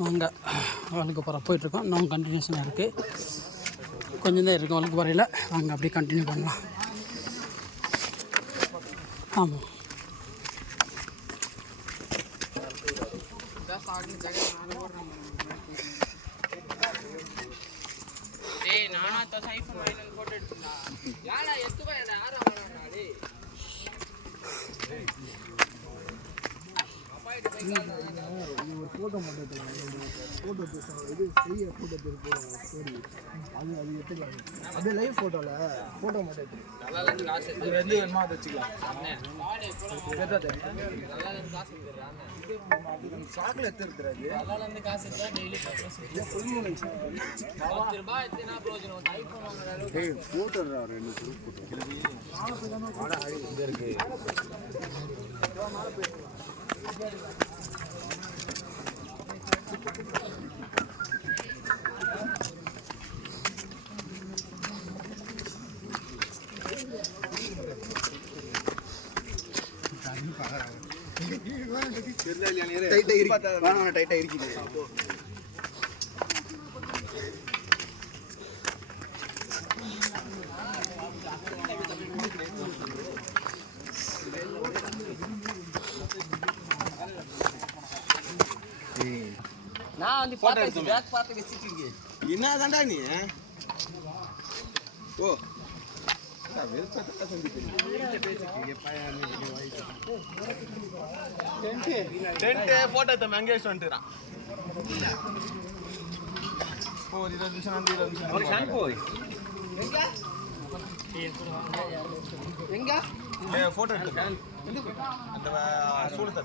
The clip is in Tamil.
வாங்க வழுக்கு பாறை போயிட்டுருக்கோம். இன்னும் கண்டினியூஷனாக இருக்குது, கொஞ்சம் தான் இருக்கும் வழுக்கு பாறையில். வாங்க அப்படியே கண்டினியூ பண்ணலாம். ஆமாம், ஃபோட்டோ மட்டும் ஃபோட்டோ இது செய்ய ஃபோட்டோ ஸ்டோரி அது அது எடுத்துக்கலாம். அப்படியே லைவ் ஃபோட்டோவில் ஃபோட்டோ மட்டும் எடுத்துக்கலாம். எது வேணுமோ அதை வச்சுக்கலாம். சாக்கில் எடுத்துருக்குறாரு ஃபோட்டோ ரெண்டு ஃபோட்டோ இருக்கு. டைட்டா இருக்குது. நான் வந்து பாத்து பேக் பார்த்து வெச்சிட்டீங்க. என்னதான்டா நீ? ஓ போட்டோ தம் எங்கேஜ் வந்துறான். ஓ 20 நிமிஷம் வந்து 20 நிமிஷம் ஒரு ஷான் போய் எங்க போட்டோ எடுத்து அந்த சூழத்தை